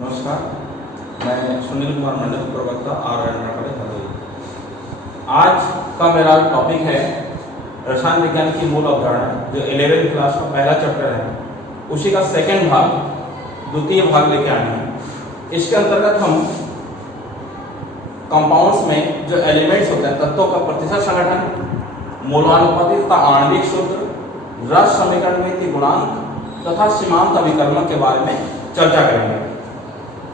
नमस्कार, मैं सुनील कुमार मंडल, प्रवक्ता RN कॉलेज भदोही। आज का मेरा टॉपिक है रसायन विज्ञान की मूल अवधारणा, जो 11वीं क्लास का पहला चैप्टर है, उसी का सेकंड भाग, द्वितीय भाग लेके आए हैं। इसके अंतर्गत हम कंपाउंड्स में जो एलिमेंट्स होते हैं, तत्वों का प्रतिशत संगठन, मोलानुपाती तथा आणविक सूत्र, रस समीकरण में गुणांक तथा सीमांत अभिकर्मक के बारे में चर्चा करेंगे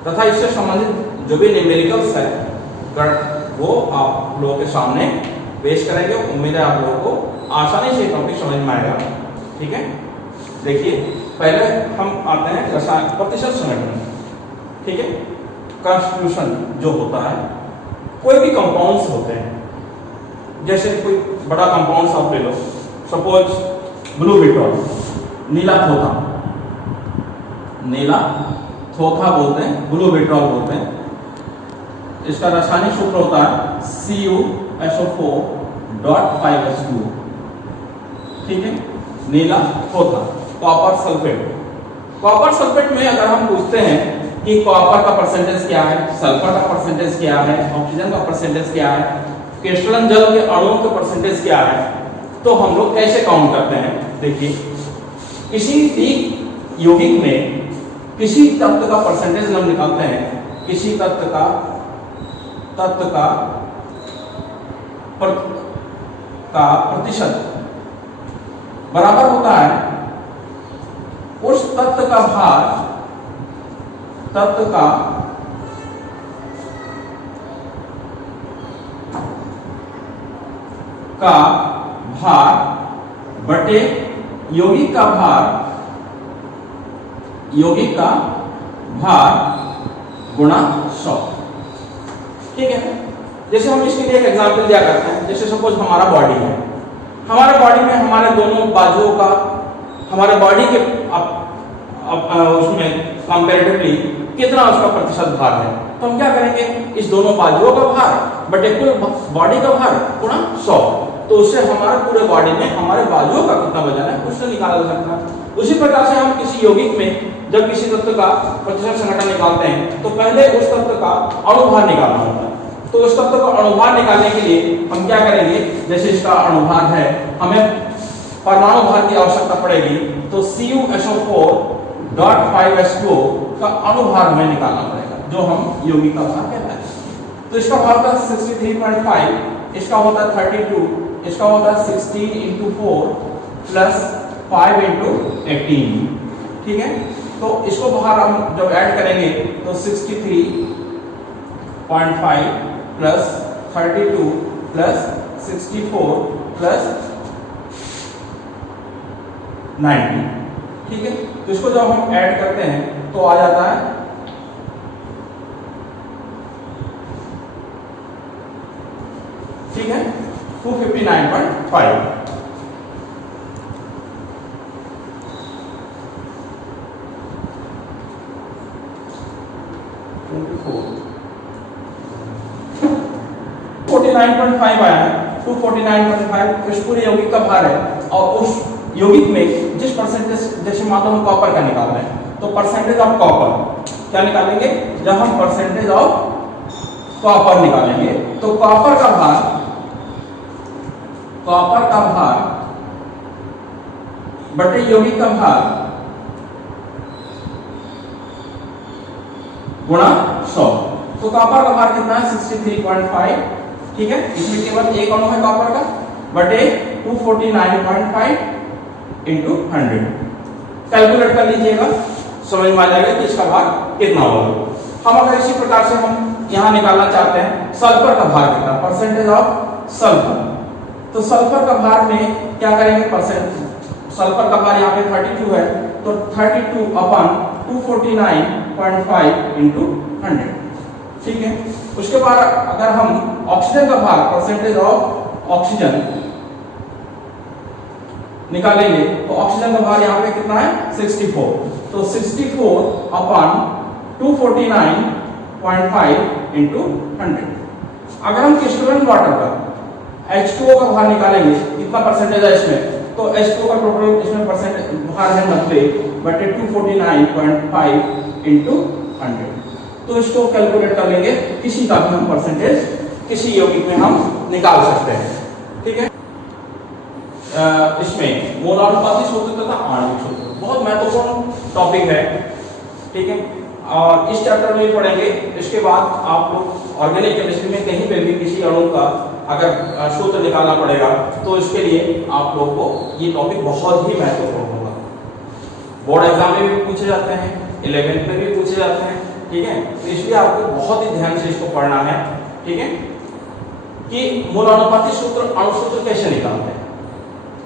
तथा इससे संबंधित जो भी न्यूमेरिकल्स है वो आप लोगों के सामने पेश करेंगे। उम्मीद है आप लोगों को आसानी से टॉपिक समझ में आएगा। ठीक है, देखिए पहले हम आते हैं रसायन प्रतिशत संगठन। ठीक है, कॉन्स्टिट्यूशन जो होता है, कोई भी कंपाउंड्स होते हैं, जैसे कोई बड़ा कंपाउंड्स आप ले लो, सपोज ब्लू विट्रॉल, नीला थोथा बोलते हैं, ब्लू विट्रॉल बोलते हैं। इसका रासायनिक सूत्र होता है CuSO4.5H2। ठीक है, नीला थोथा, कॉपर सल्फेट। कॉपर सल्फेट में अगर हम पूछते हैं कि कॉपर का परसेंटेज क्या है, सल्फर का परसेंटेज क्या है, ऑक्सीजन का परसेंटेज क्या है, क्रिस्टलन जल के अणुओं के परसेंटेज क्या है, तो हम लोग कैसे काउंट करते हैं। देखिए, किसी भी यौगिक में किसी तत्व का परसेंटेज हम निकालते हैं, किसी तत्व का प्रतिशत बराबर होता है उस तत्व का भार, बटे यौगिक का भार गुणा 100। ठीक है, जैसे हम इसके लिए एक एग्जांपल दिया करते हैं। जैसे सपोज हमारा बॉडी है, हमारे बॉडी में हमारे दोनों बाजुओं का, हमारे बॉडी के उसमें कंपैरेटिवली कितना उसका प्रतिशत भार है, तो हम क्या करेंगे, इस दोनों बाजुओं का भार बटे कुल बॉडी का भार गुणा 100। तो उससे हमारे पूरे बॉडी में हमारे बाजुओं का कितना वजन है उससे निकाला जा सकता है। उसी प्रकार से हम किसी यौगिक में जब किसी तत्व का प्रतिशत संगठन निकालते हैं तो पहले उस तत्व का अणुभार निकालना होता है। तो उस तत्व का अणुभार निकालने के लिए हम क्या करेंगे, जैसे इसका अणुभार है, हमें परमाणु भार की आवश्यकता पड़ेगी, तो CuSO4.5H2 का अणुभार हमें निकालना पड़ेगा, जो हम यौगिक का भार कहते हैं। तो इसका भार होता है 63.5, इसका होता है 32, इसका होता है 16 × 4 प्लस 5 × 18। ठीक है, तो इसको बाहर हम जब ऐड करेंगे तो 63.5 प्लस 32 प्लस 64 प्लस 90। ठीक है, तो इसको जब हम ऐड करते हैं तो आ जाता है 259.5। आया है 249.5 इस पूरे यौगिक का भार है। और उस यौगिक में जिस परसेंटेज, जैसे मान लो हम कॉपर का निकाल रहे हैं, तो परसेंटेज ऑफ कॉपर क्या निकालेंगे, जब हम परसेंटेज ऑफ कॉपर निकालेंगे तो कॉपर का भार बटे यौगिक का भार गुणा 100। तो कॉपर का भार कितना है 63.5। ठीक है, इसमें केवल एक अणु है कॉपर का, बटे 249.5 × 100। कैलकुलेट कर लीजिएगा, समझ में आ जाएगा कि इसका भार कितना होगा। हम अगर इसी प्रकार से हम यहां निकालना चाहते हैं सल्फर का भार कितना, परसेंटेज ऑफ सल्फर, तो सल्फर का भार में क्या करेंगे, सल्फर का भार यहाँ पे 32 है, तो 32/249.5 × 100। ठीक है, उसके बाद अगर हम ऑक्सीजन का भार, परसेंटेज ऑफ ऑक्सीजन निकालेंगे तो ऑक्सीजन का भार यहाँ पे कितना है 64, तो 64/249.5 × 100। अगर हम क्रिस्टलन वाटर का H2O का भार निकालेंगे, कितना परसेंटेज है इसमें, तो H2O का टोटल इसमें परसेंट भार है 90 बटे 249.5 × 100। तो इसको कैलकुलेट कर लेंगे, किसी का भी हम परसेंटेज किसी यौगिक में हम निकाल सकते हैं, ठीक है। इसमें मोलानुपाती सूत्र तथा आणविक सूत्र बहुत महत्वपूर्ण टॉपिक है, ठीक है। और इस चैप्टर में पढ़ेंगे। इसके बाद आप लोग ऑर्गेनिक केमिस्ट्री में कहीं पे भी किसी अणु का अगर सूत्र निकालना पड़ेगा तो इसके लिए आप लोग को ये टॉपिक बहुत ही महत्वपूर्ण होगा। बोर्ड एग्जाम में भी पूछे जाते हैं, 11th में भी पूछे जाते हैं, ठीक है। तो इसलिए आपको बहुत ही ध्यान से इसको पढ़ना है, ठीक है। कि मोलानुपाती सूत्र अणु सूत्र कैसे निकालते हैं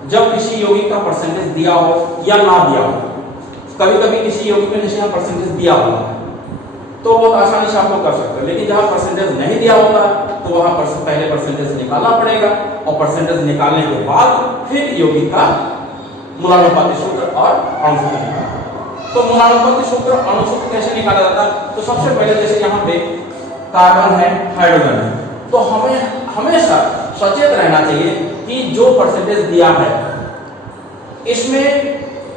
जब किसी यौगिक का परसेंटेज दिया हो या ना दिया हो। कभी कभी किसी यौगिक में जैसे परसेंटेज दिया होगा तो बहुत आसानी से आप लोग कर सकते हैं, लेकिन जहां परसेंटेज नहीं दिया होता तो वहां पहले परसेंटेज निकालना पड़ेगा और परसेंटेज निकालने के बाद फिर यौगिक का मोलानुपाती सूत्र और अणु सूत्र निकालना। तो मोलानुपाती सूत्र अणु सूत्र कैसे निकाला जाता है? तो सबसे पहले जैसे यहाँ पे कार्बन है, हाइड्रोजन है, तो हमें हमेशा सचेत रहना चाहिए कि जो परसेंटेज दिया है इसमें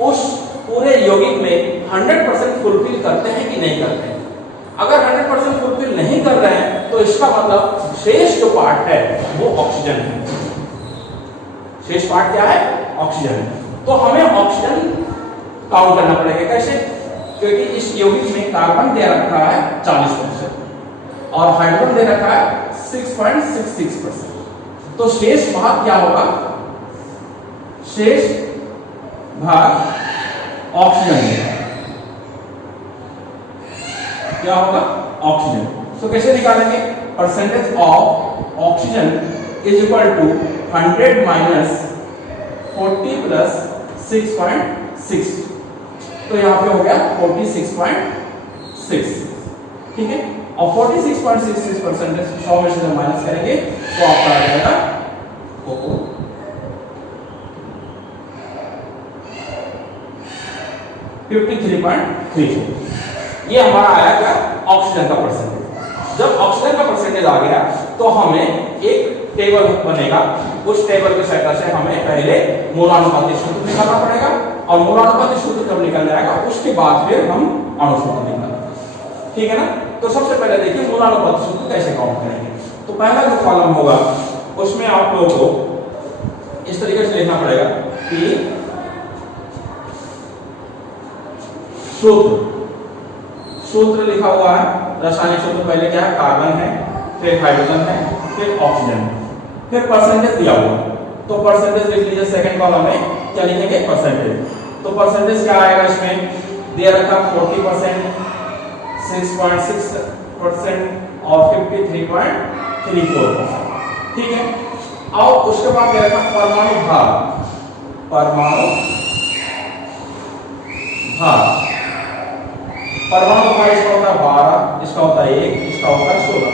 उस पूरे यौगिक में 100% फुलफिल करते हैं कि नहीं करते हैं। अगर 100% फुलफिल नहीं कर रहे हैं तो इसका मतलब शेष जो पार्ट है वो ऑक्सीजन है। शेष पार्ट क्या है? ऑक्सीजन है। तो हमें ऑक्सीजन काउंट करना पड़ेगा। कैसे? क्योंकि इस यौगिक में कार्बन दे रखा है 40% और हाइड्रोजन दे रखा है 6.66%। तो शेष भाग क्या होगा? शेष भाग ऑक्सीजन क्या होगा? ऑक्सीजन। तो कैसे निकालेंगे? Percentage of oxygen is equal to 100 minus 40 plus 6.6। तो यहाँ पे हो गया 46.6, ठीक है। और 46.66% 100 में से जब माइनस करेंगे तो आपका आ जाएगा 53.34। ये हमारा आया क्या? ऑक्सीजन का परसेंटेज। जब ऑक्सीजन का परसेंटेज आ गया तो हमें एक टेबल बनेगा, उस टेबल की सहायता से हमें पहले मोलानुपाती सूत्र निकालना पड़ेगा और मोलानुपाती सूत्र जब निकल जाएगा उसके बाद फिर हम अणु सूत्र निकालेंगे, ठीक है ना। तो सबसे पहले देखिए मोलानुपाती सूत्र कैसे काउंट करेंगे। तो पहला जो कॉलम होगा उसमें आप लोगों को इस तरीके से लिखना पड़ेगा कि सूत्र लिखा हुआ है। रासायनिक सूत्र पहले क्या है? कार्बन है, फिर हाइड्रोजन है, फिर ऑक्सीजन है, फिर परसेंटेज दिया हुआ। तो परसेंटेज लिख लीजिए। सेकंड कॉलम में क्या लिखेंगे? परसेंटेज। तो परसेंटेज क्या आएगा? इसमें दे रखा 40%, 6.6% और 53.34%, ठीक है। और उसके बाद दे रखा परमाणु भार। परमाणु भार इसका होता है 12, इसका होता है 1, इसका होता है 16।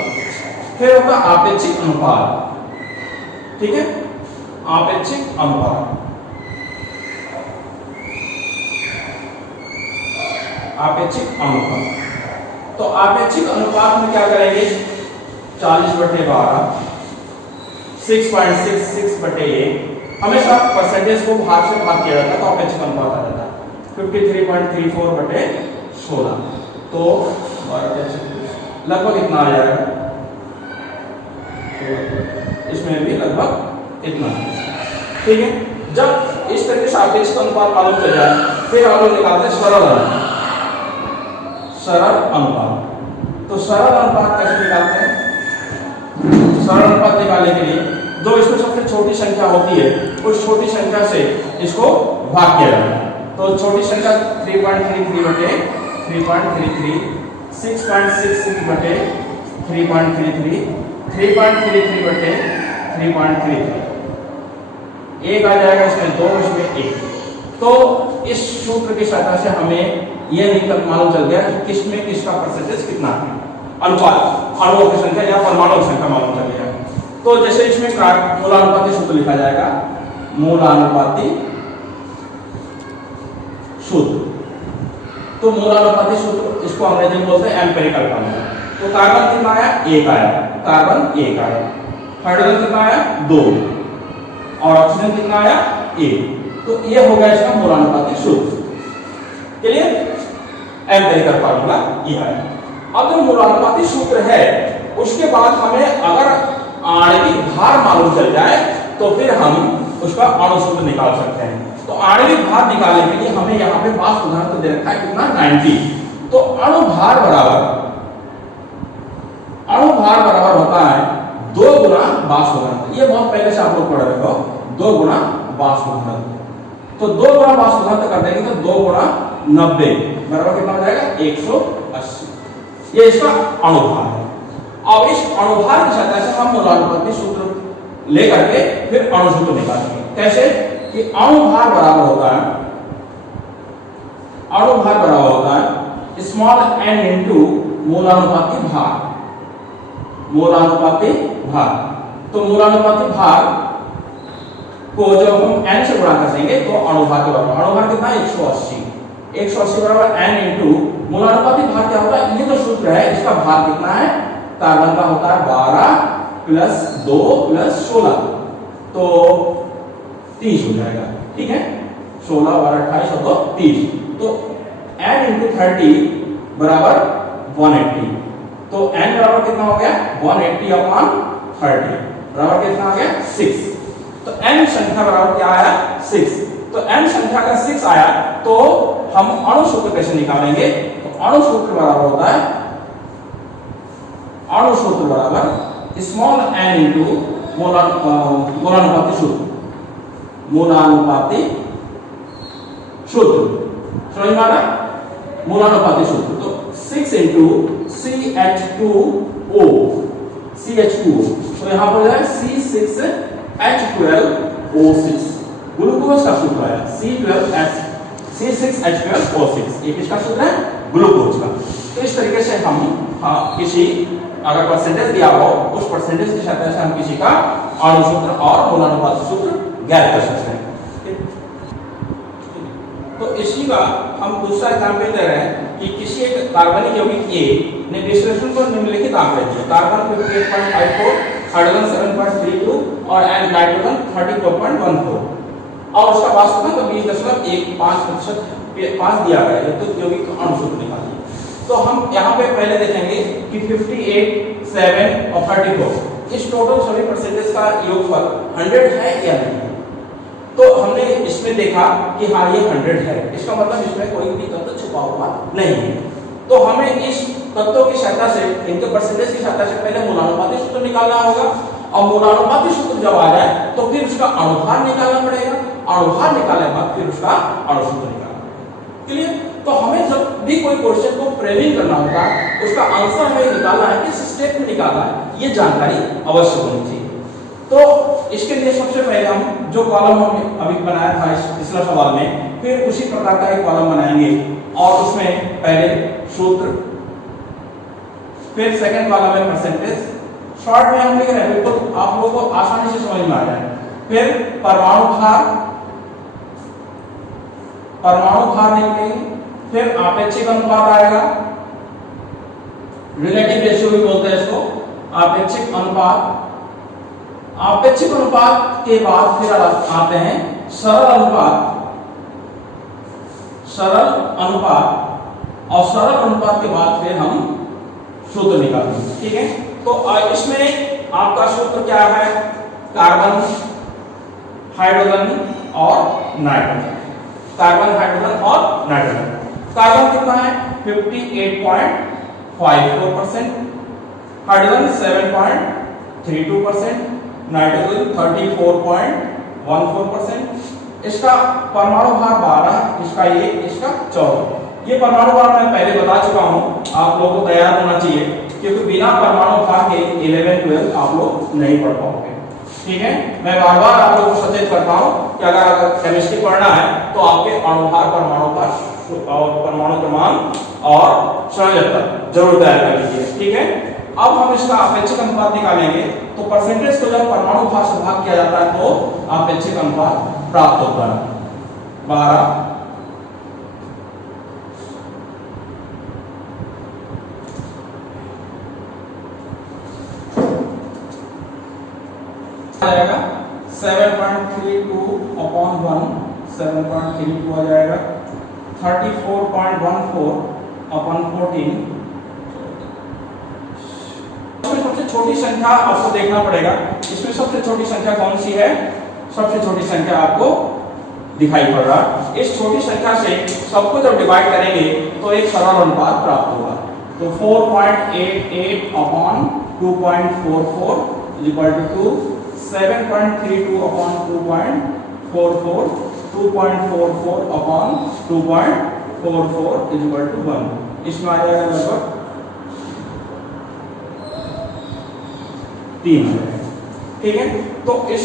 फिर होगा आपेक्षिक अनुपात, ठीक है। आपेक्षिक अनुपात, आपेक्षिक अनुपात। तो आपेक्षिक अनुपात में क्या करेंगे? 40/12, 6.66/1। हमेशा परसेंटेज को भाग से भाग किया जाता है तो आपेक्षिक अनुपात आ जाता है 53.34/16। तो लगभग इतना आ जाएगा। इसमें भी लगभग इतना, ठीक है। जब इस तरीके से आपेक्षिक अनुपात मालूम चल जाए फिर हम लोग निकालते हैं सरल अनुपात। सरल अनुपात। तो सरल अनुपात कैसे निकालते हैं? सरल अनुपात निकालने के लिए जो इसमें सबसे छोटी संख्या होती है उस छोटी संख्या से इसको भाग किया जाता है। तो छोटी संख्या 3.33/3.33, 6.66/3.33, 3.33/3.33। एक आ जाएगा, इसमें 2, इसमें 1। तो इस सूत्र की सहायता से हमें यह निकल मालूम चल गया कि किसमें किसका परसेंटेज कितना है। अनुपात अणुओं की संख्या या परमाणुओं की संख्या मालूम चल गया। तो जैसे इसमें मोलानुपाती सूत्र लिखा जाएगा, मोलानुपाती सूत्र। तो मोलानुपाती सूत्र इसको अंग्रेजी में बोलते हैं एम्पिरिकल फॉर्मूला। तो कार्बन कितना आया? 1 आया, कार्बन 1 आया। हाइड्रोजन कितना आया? 2 और ऑक्सीजन कितना आया? 1। तो ये हो गया इसका मोलानुपाती सूत्र। क्लियर? एम्पिरिकल फॉर्मूला ये आया। अब जो मूलानुपाती सूत्र है उसके बाद हमें अगर आणविक भार मालूम चल जाए तो फिर हम उसका अणु सूत्र निकाल सकते हैं। तो आणविक भार निकालने के लिए हमें यहाँ पे वाष्प घनत्व दे रखा है कितना 90। तो अणु भार बराबर होता है 2 गुना वाष्प घनत्व। ये बहुत पहले से आप लोग पढ़ रहे हो, 2 गुना वाष्प घनत्व। तो 2 गुना वाष्प घनत्व कर देंगे तो 2 गुना 90 बराबर कितना हो जाएगा 180। ये इसका अणु भार है। अब इस अणु भार की सहायता से हम मूलानुपाती सूत्र लेकर के फिर अणु सूत्र निकालेंगे। कैसे कि अणु भार बराबर होता है स्मॉल n इनटू मूलानुपाती भार। तो मूलानुपाती भार को जब हम n से गुणा कर देंगे तो अणु भार के बराबर। अणु भार कितना है 180 बराबर n इनटू मूलानुपाती भार क्या होता है, ये जो सूत्र है इसका भार कितना है, कार्बन का होता है 12 प्लस 2 प्लस 16 तो 30 हो जाएगा। ठीक है, 16 12 28 और 2 30। तो n इंटू 30 बराबर 180। तो n बराबर कितना हो गया 180 अपॉन 30 बराबर कितना आ गया 6। तो n संख्या बराबर क्या आया 6। तो n संख्या का 6 आया तो हम अणु सूत्र कैसे निकालेंगे। तो अणु सूत्र बराबर होता है स्मॉल n इंटू मूलानुपाती सूत्र समझ में आ रहा, मूलानुपाती सूत्र। तो 6 इंटू CH2O तो यहां पर है C6H12O6 ग्लूकोज का सूत्र है C6H12O6। ये किसका सूत्र है, ग्लूकोज का। तो इस तरीके से हम किसी अगर परसेंटेज दिया हो उस परसेंटेज की सहायता से हम किसी का अणु सूत्र और मूलानुपाती सूत्र ज्ञात कर सकते हैं। तो इसी का हम दूसरा एग्जांपल दे रहे हैं कि किसी एक कार्बनिक यौगिक A ने विश्लेषण पर निम्नलिखित आंकड़े दिए। कार्बन 58.54, हाइड्रोजन 7.32 और नाइट्रोजन 34.14 और उसका वास्तविक 20.15% दिया गया है। तो यौगिक का अणु सूत्र निकालिए। तो हम यहाँ पे पहले देखेंगे कि 58, 7 और 34 इस टोटल सभी परसेंटेज का योगफल 100 है या नहीं। तो हमने इसमें देखा कि हाँ ये 100 है, इसका मतलब इसमें कोई भी तत्व छुपा हुआ नहीं है। तो हमें इस तत्वों की सहायता से, इनके परसेंटेज की सहायता से पहले मूलानुपाती सूत्र निकालना होगा और मूलानुपाती सूत्र जब आ जाए तो फिर उसका अणुभार निकालना पड़ेगा। अणुभार निकालने के बाद फिर उसका अणु सूत्र निकालना। क्लियर। तो हमें जब भी कोई क्वेश्चन को फ्रेमिंग करना होगा उसका आंसर हमें निकालना है, किस स्टेप में निकालना है, ये जानकारी अवश्य होनी चाहिए। तो इसके लिए सबसे पहले हम जो कॉलम हमने अभी बनाया था इस पिछला सवाल में, फिर उसी प्रकार का एक कॉलम बनाएंगे और उसमें पहले सूत्र, फिर सेकंड कॉलम में परसेंटेज। शॉर्ट में हम लिख रहे हैं बिल्कुल आप लोगों को आसानी से समझ में आ जाए। फिर परमाणु भार निकलेंगे, फिर आपेक्षिक अनुपात आएगा, रिलेटिव रेशियो भी बोलते हैं इसको, आपेक्षिक अनुपात के बाद फिर आते हैं सरल अनुपात और सरल अनुपात के बाद फिर हम सूत्र निकालेंगे। ठीक है। तो इसमें आपका सूत्र क्या है, कार्बन, हाइड्रोजन और नाइट्रोजन। कार्बन कितना है 58.54%, हाइड्रोजन 7.32%, नाइट्रोजन 34.14%। इसका परमाणु भार 12, इसका 1, इसका 14। ये परमाणु भार मैं पहले बता चुका हूं, आप लोगों को तैयार होना चाहिए क्योंकि बिना परमाणु भार के 11-12 आप लोग नहीं पढ़ पाओगे। ठीक है, मैं बार-बार आप लोगों को सचेत करता हूं कि अगर केमिस्ट्री पढ़ना है तो आपके अणु भार, परमाणु भार और परमाणु क्रमांक और संयोजकता जरूर तैयार कर लीजिए। ठीक है। अब हम इसका आपेक्षिक अनुपात निकालेंगे। तो परसेंटेज को जब परमाणु भार से भाग किया जाता है तो आपेक्षिक अनुपात प्राप्त होता है 12 आएगा 7.32/1 7.32 आ जाएगा 34.14/14 छोटी संख्या आपको देखना पड़ेगा। इसमें सबसे छोटी संख्या कौन सी है? सबसे छोटी संख्या आपको दिखाई पड़ रहा। इस छोटी संख्या से सबको जब डिवाइड करेंगे तो एक सरल अनुपात प्राप्त होगा। तो 4.88 upon 2.44 is equal to 7.32 upon 2.44, 2.44 upon 2.44 is equal to 1। इसमें आ जाएगा लगभग 3। ठीक है, तो इस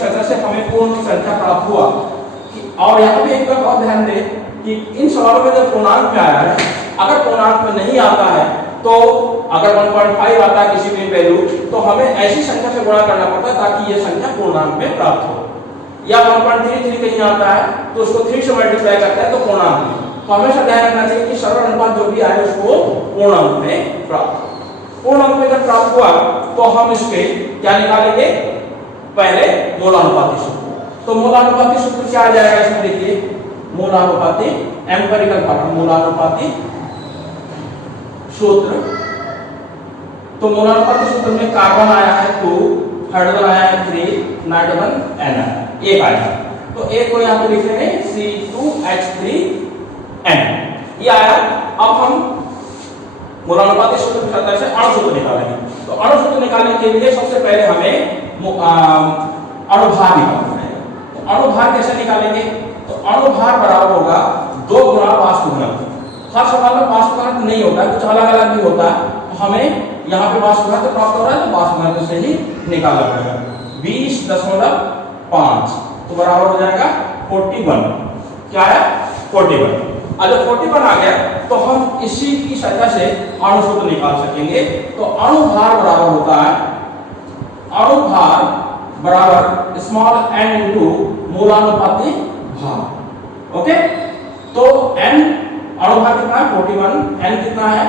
सतह से हमें पूर्ण संख्या प्राप्त हुआ। और यहाँ पे एक बात और ध्यान दें कि इन सवालों में जब पूर्णांक में आया है, अगर पूर्णांक में नहीं आता है तो अगर 1.5 आता है किसी भी वैल्यू, तो हमें ऐसी संख्या से गुणा करना पड़ता है ताकि ये संख्या पूर्णांक में प्राप्त हो। या 1.33 कहीं आता है तो उसको 3 से मल्टीप्लाई करते हैं तो पूर्णांक में। तो हमेशा ध्यान रखना चाहिए कि सरल अनुपात जो भी आए उसको पूर्णांक में प्राप्त हो। पूर्णांक में जब प्राप्त हुआ तो हम इसके क्या निकालेंगे? पहले मूलानुपाती सूत्र। तो मूलानुपाती सूत्र क्या आ जाएगा इसमें? देखिए, मूलानुपाती एम्पिरिकल फॉर्मूला, मूलानुपाती सूत्र। तो मूलानुपाती सूत्र में कार्बन आया है 2, हाइड्रोजन आया है 3, नाइट्रोजन n एक आया। तो एक को यहां पे लिख लेंगे C2H3n, ये आया। अब हम मूलानुपाती सूत्र की सहायता से अणु सूत्र निकालेंगे। तो अणु सूत्र निकालने के लिए सबसे पहले हमें अणुभार निकालना है। तो अणुभार कैसे निकालेंगे? तो अणुभार बराबर होगा 2 गुणा वाष्प घनत्व। हर सवाल में वाष्प घनत्व नहीं होता, कुछ अलग अलग भी होता है। तो हमें यहाँ पे वाष्प घनत्व प्राप्त हो रहा है तो वाष्प घनत्व से ही निकालना पड़ेगा। 20.5 तो बराबर हो जाएगा 41। क्या है? 41। और जब 41 आ गया तो हम इसी की सहायता से अणु सूत्र निकाल सकेंगे। तो अणुभार बराबर होता है, अणुभार बराबर स्मॉल n इंटू मूलानुपाती भार। ओके, तो n अणुभार कितना है? 41। n कितना है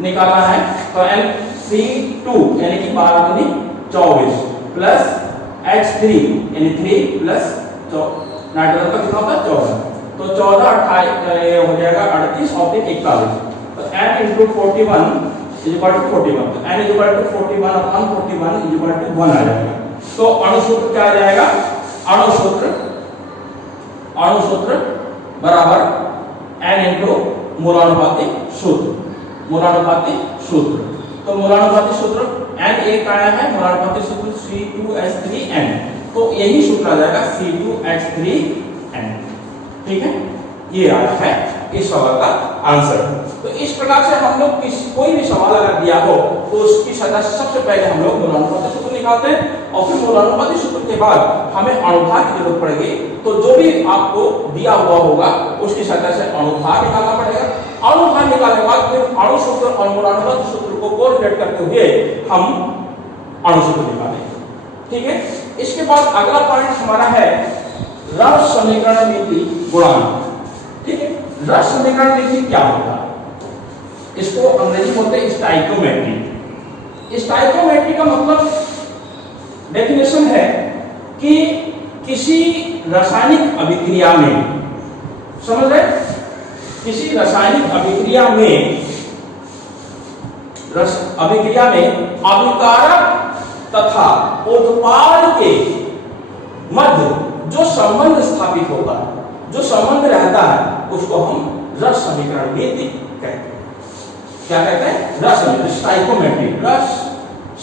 निकालना है? तो n C2 यानी कि 12 दूनी 24 प्लस H3 यानी 3 प्लस नाइट्रोजन का कितना होता है? 14। तो 14 28 हो जाएगा 38 और 41। तो n into 41 is equal to 41। तो n is equal to 41 upon 41 is equal to 1 आ जाएगा। तो अणु सूत्र क्या आ जाएगा? अणु सूत्र बराबर n इंटू मूलानुपाती सूत्र, मूलानुपाती सूत्र। तो मूलानुपाती सूत्र n एक आया है, मूलानुपाती सूत्र C2H3n। तो यही सूत्र आ जाएगा C2H3n। ठीक है, ये आया है इस सवाल का आंसर। तो इस प्रकार से हम लोग कोई भी सवाल अगर दिया हो तो उसकी सहायता से सबसे पहले हम लोग मूलानुपाती सूत्र निकालते हैं और फिर मूलानुपाती सूत्र के बाद हमें अणुभार की जरूरत पड़ेगी। तो जो भी आपको दिया हुआ होगा उसकी सहायता से अणुभार निकालना पड़ेगा। अणुभार निकालने के बाद फिर अणु सूत्र और मूलानुपाती सूत्र को कोरिलेट करते हुए हम अणु सूत्र निकालेंगे। ठीक है, इसके बाद अगला पॉइंट हमारा है रस समीकरण नीति गुणांक। ठीक है, रस समीकरण नीति क्या होता है? इसको अंग्रेजी बोलते हैं स्टाइकोमेट्री। स्टाइकोमेट्री का मतलब डेफिनेशन है कि किसी रासायनिक अभिक्रिया में, समझ रहे, किसी रासायनिक अभिक्रिया में अभिकारक तथा उत्पाद के मध्य जो संबंध स्थापित होता है, जो संबंध रहता है, उसको हम रस समीकरण नीति कहते हैं। क्या कहते हैं? रस समीकरण, स्टाइकोमेट्री, रस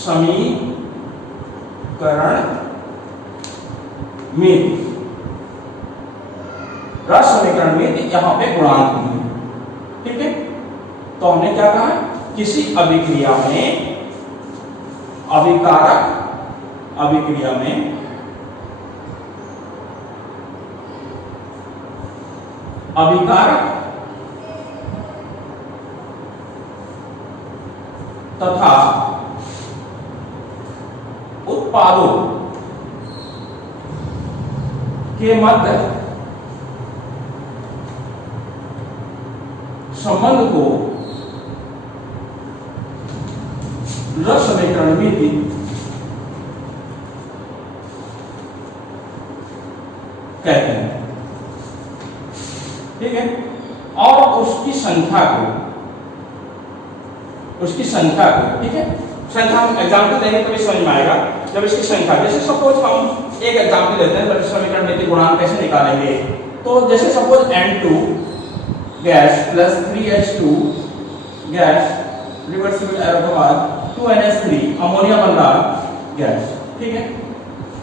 समीकरण नीति। रस समीकरण नीति यहाँ पे गुणांक नहीं है। ठीक है, तो हमने क्या कहा? किसी अभिक्रिया में अभिकारक तथा उत्पादों के मध्य संबंध को रस समीकरण नीति कहते हैं। ठीक है, और उसकी संख्या को, ठीक है, संख्या हम एग्जाम्पल देंगे तभी समझ में आएगा। जब इसकी संख्या, जैसे सपोज हम एक एग्जाम्पल लेते हैं, जब समीकरण में गुणांक कैसे निकालेंगे। तो जैसे suppose N2 gas plus 3H2 gas, reversible arrow के बाद 2NH3 अमोनिया बन रहा गैस, ठीक है।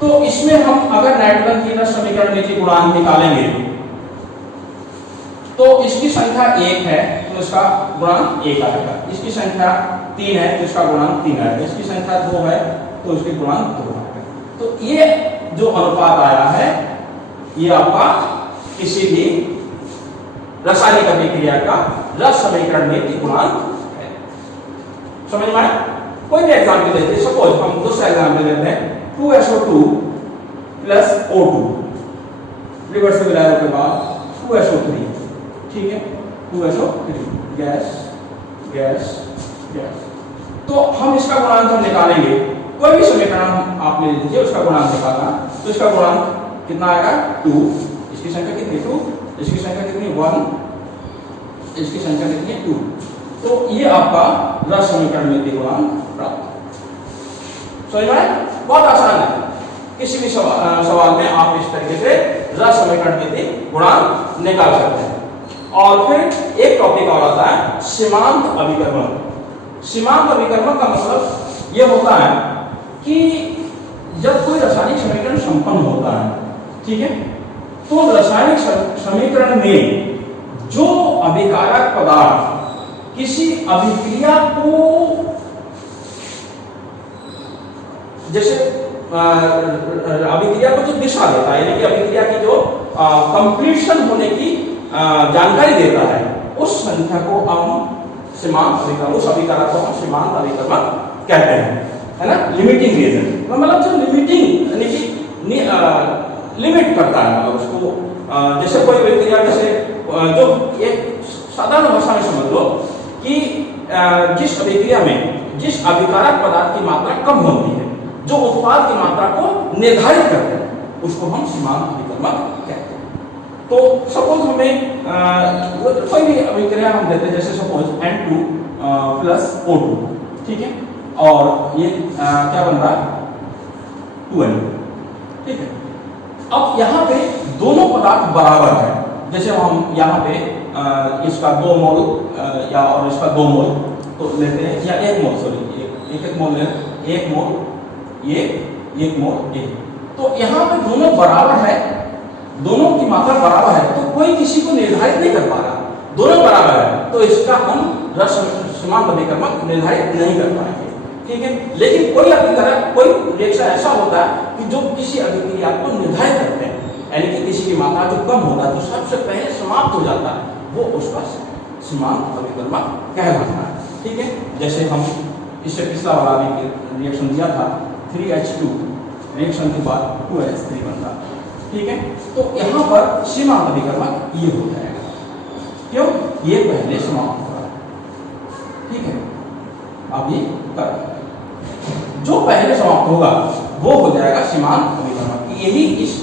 तो इसमें हम अगर नाइट्रोजन की रस समीकरण में गुणांक निकालेंगे तो इसकी संख्या 1 है तो इसका गुणांक 1 आएगा, इसकी संख्या 3 है तो इसका गुणांक 3 आएगा, इसकी संख्या 2 है तो इसके गुणांक 2 आएगा। तो ये जो अनुपात आया है ये आपका किसी भी रासायनिक अभिक्रिया का रस समीकरण में गुणांक है। समझ में आया? कोई भी एग्जाम्पल लेते हैं, सपोज हम दूसरा एग्जाम्पल लेते हैं 2SO2 plus O2 reversible arrow के बाद 2SO3, ठीक है, 2SO3 गैस गैस गैस। तो हम इसका गुणांक हम निकालेंगे, कोई भी समीकरण आप ले लीजिए उसका गुणांक निकालना, तो इसका गुणांक कितना आएगा 2, इसकी संख्या कितनी 2, इसकी संख्या कितनी 1, इसकी संख्या कितनी 2। तो ये आपका रस समीकरण में गुणांक प्राप्त। समझ में आया? बहुत आसान है, किसी भी सवाल में आप इस तरीके से रस समीकरण में गुणांक निकाल सकते हैं। और फिर एक टॉपिक और आता है सीमांत अभिकर्मक। सीमांत अभिकर्मक का मतलब यह होता है कि जब कोई रासायनिक समीकरण संपन्न होता है, ठीक है, तो रासायनिक समीकरण में जो अभिकारक पदार्थ किसी अभिक्रिया को, जैसे अभिक्रिया को जो दिशा देता है, यानी कि अभिक्रिया की जो कंप्लीशन होने की जानकारी देता है, उस संख्या को हम सीमांत अभिकर्मक, उस अभिकारक को हम सीमांत अभिकर्मक कहते हैं, है ना। लिमिटिंग रीजन मतलब जो लिमिटिंग यानी कि लिमिट करता है, मतलब उसको जैसे कोई अभिक्रिया, जैसे जो एक साधारण भाषा में समझ लो कि जिस अभिक्रिया में जिस अभिकारक पदार्थ की मात्रा कम होती है, जो उत्पाद की मात्रा को निर्धारित करते हैं, उसको हम सीमांत अभिकर्मक कहते हैं। तो सपोज हमें कोई भी अभिक्रिया हम देते हैं, जैसे सपोज N2 प्लस O2, ठीक है, और ये क्या बन रहा है 2N, ठीक है। अब यहाँ पे दोनों पदार्थ बराबर है, जैसे हम यहाँ पे इसका 2 मोल या और इसका 2 मोल तो लेते हैं, या 1 मोल, सॉरी एक मोल, 1 मोल ये 1 मोल ये। तो यहाँ पे दोनों बराबर है, दोनों की मात्रा बराबर है, तो कोई किसी को निर्धारित नहीं कर पा रहा, दोनों बराबर है, तो इसका हम रस सीमांत अभिकर्मक निर्धारित नहीं कर पाएंगे, ठीक है। लेकिन कोई अभिकारक, कोई रिएक्शन ऐसा होता है कि जो किसी अभिक्रिया को निर्धारित करते हैं, यानी कि किसी की मात्रा जो कम होता है, तो सबसे पहले समाप्त हो जाता है, वो उसका सीमांत अभिकर्मक कहलाता है, ठीक है। जैसे हम इससे पिछला वाला रिएक्शन दिया था, 3H2 रिएक्शन के बाद 2H3 बनता, ठीक है। तो यहाँ पर सीमांत अभिकर्मक ये हो जाएगा, क्यों? ये पहले समाप्त हो रहा है, ठीक है। अब ये कर जो पहले समाप्त होगा वो हो जाएगा सीमांत अभिकर्मक, यही इस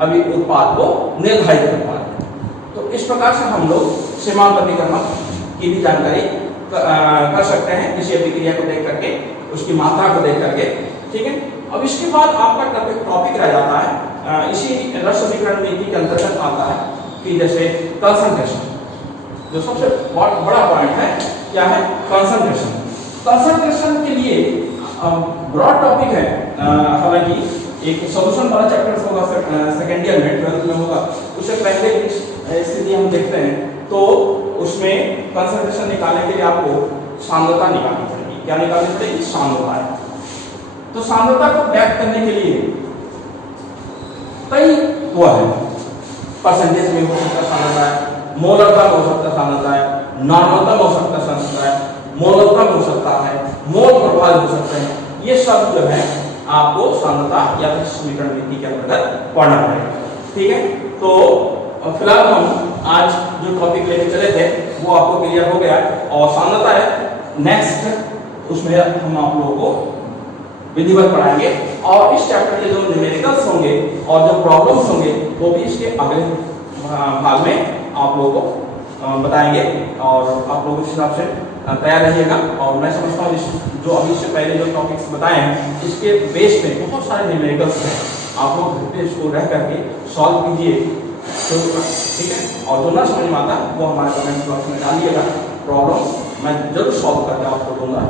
अभी उत्पाद को निर्धारित करता है। तो इस प्रकार से हम लोग सीमांत अभिकर्मक की भी जानकारी कर सकते हैं, किसी अभिक्रिया को देख करके, उसकी मात्रा को देख करके, ठीक है। अब इसके बाद आपका टॉपिक रह जाता है, इसी रस समीकरण नीति के अंतर्गत आता है कि जैसे कंसंट्रेशन, जो सबसे बड़ा पॉइंट है, क्या है कंसंट्रेशन। कंसंट्रेशन के लिए ब्रॉड टॉपिक है, हालांकि एक सॉल्यूशन वाला चैप्टर होगा सेकेंड ईयर में, 12th में होगा, उससे पहले की स्थिति हम देखते हैं, तो उसमें कंसंट्रेशन निकालने के लिए आपको सांद्रता निकालनी पड़ेगी। क्या निकालनी पड़ेगी? सांद्रता है। तो सांद्रता को व्यक्त करने के लिए कई हुआ है, परसेंटेज में हो सकता सांद्रता है, मोलरता में हो सकता सांद्रता है, नॉर्मलता में हो सकता सांद्रता है, मोलरता में हो सकता है, मोल प्रभाव हो सकते हैं। ये सब जो है आपको सांद्रता या फिर समीकरण नीति के अंतर्गत पढ़ना पड़ेगा, ठीक है। तो फिलहाल हम आज जो टॉपिक लेके चले थे वो आपको क्लियर हो गया, और सांद्रता है नेक्स्ट, उसमें हम आप लोगों को विधिवत पढ़ाएंगे, और इस चैप्टर के जो न्यूमेरिकल्स होंगे और जो प्रॉब्लम्स होंगे वो भी इसके अगले भाग में आप लोगों को बताएंगे और आप लोग उस हिसाब से तैयार रहिएगा। और मैं समझता हूँ जो अभी से पहले जो टॉपिक्स बताए हैं इसके बेस पे बहुत सारे न्यूमेरिकल्स हैं, आप लोग घर पे इसको रह करके सॉल्व कीजिए तो ठीक है। और जो ना समझ में आता वो हमारे कमेंट बॉक्स में डालिएगा, प्रॉब्लम मैं जरूर सॉल्व करके आपको दूंगा।